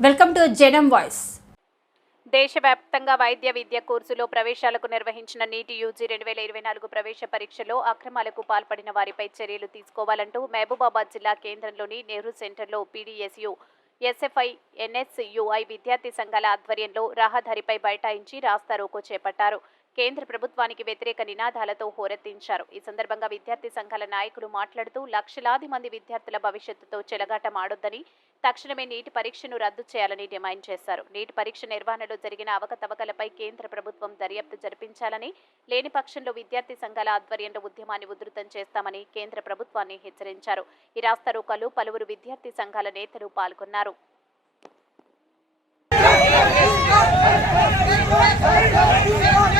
Welcome to జనం voice దేశవ్యాప్తంగా వైద్య విద్య కోర్సులో ప్రవేశాలకు నిర్వహించిన నీటి యూజీ రెండు వేల ఇరవై నాలుగు ప్రవేశ పరీక్షలో అక్రమాలకు పాల్పడిన వారిపై చర్యలు తీసుకోవాలంటూ మహబూబాబాద్ జిల్లా కేంద్రంలోని నెహ్రూ సెంటర్లో పీడీఎస్యు ఎస్ఎఫ్ఐ ఎన్ఎస్యుఐ విద్యార్థి సంఘాల ఆధ్వర్యంలో రహదారిపై బైఠాయించి రాస్తారోకో చేపట్టారు. కేంద్ర ప్రభుత్వానికి వ్యతిరేక నినాదాలతో హోరెత్తించారు. ఈ సందర్భంగా విద్యార్థి సంఘాల నాయకులు మాట్లాడుతూ లక్షలాది మంది విద్యార్థుల భవిష్యత్తుతో చెలగాటమాడొద్దని తక్షణమే నీటి పరీక్షను రద్దు చేయాలని డిమాండ్ చేశారు. నీటి పరీక్ష నిర్వహణలో జరిగిన అవకతవకలపై కేంద్ర ప్రభుత్వం దర్యాప్తు జరిపించాలని లేని పక్షంలో విద్యార్థి సంఘాల ఆధ్వర్యంలో ఉద్యమాన్ని ఉధృతం చేస్తామని కేంద్ర ప్రభుత్వాన్ని హెచ్చరించారు. ఈ రాస్తారోకాలు పలువురు విద్యార్థి సంఘాల నేతలు పాల్గొన్నారు.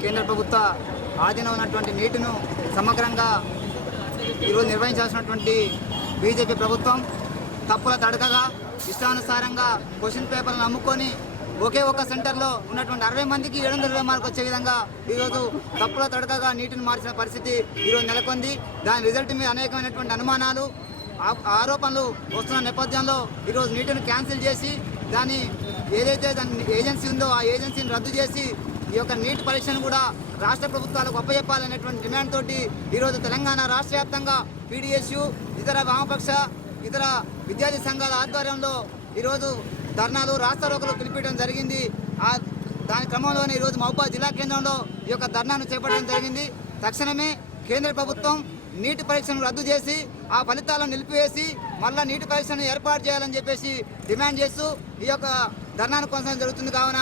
కేంద్ర ప్రభుత్వ ఆధీనం ఉన్నటువంటి నీటిను సమగ్రంగా ఈరోజు నిర్వహించాల్సినటువంటి బీజేపీ ప్రభుత్వం తప్పుల తడకగా ఇష్టానుసారంగా క్వశ్చన్ పేపర్లను అమ్ముకొని ఒకే ఒక సెంటర్లో ఉన్నటువంటి అరవై మందికి ఏడు వందల ఇరవై మార్కులు వచ్చే విధంగా ఈరోజు తప్పుల తడకగా నీటిని మార్చిన పరిస్థితి ఈరోజు నెలకొంది. దాని రిజల్ట్ మీద అనేకమైనటువంటి అనుమానాలు ఆ- ఆరోపణలు వస్తున్న నేపథ్యంలో ఈరోజు నీటిని క్యాన్సిల్ చేసి దాని ఏదైతే దాని ఏజెన్సీ ఉందో ఆ ఏజెన్సీని రద్దు చేసి ఈ యొక్క నీట్ పరీక్షను కూడా రాష్ట్ర ప్రభుత్వాలకు అప్పచెప్పాలనేటువంటి డిమాండ్ తోటి ఈరోజు తెలంగాణ రాష్ట్ర వ్యాప్తంగా పీడిఎస్యు ఇతర వామపక్ష ఇతర విద్యార్థి సంఘాల ఆధ్వర్యంలో ఈరోజు ధర్నాలు రాస్తారోకలు పిలిపించడం జరిగింది. ఆ దాని క్రమంలోనే ఈరోజు మహబూబాద్ జిల్లా కేంద్రంలో ఈ యొక్క ధర్నాను చేపట్టడం జరిగింది. తక్షణమే కేంద్ర ప్రభుత్వం నీటి పరీక్షను రద్దు చేసి ఆ ఫలితాలను నిలిపివేసి మళ్ళా నీటి పరీక్షను ఏర్పాటు చేయాలని చెప్పేసి డిమాండ్ చేస్తూ ఈ యొక్క ధర్నాను కొనసాగడం జరుగుతుంది. కావున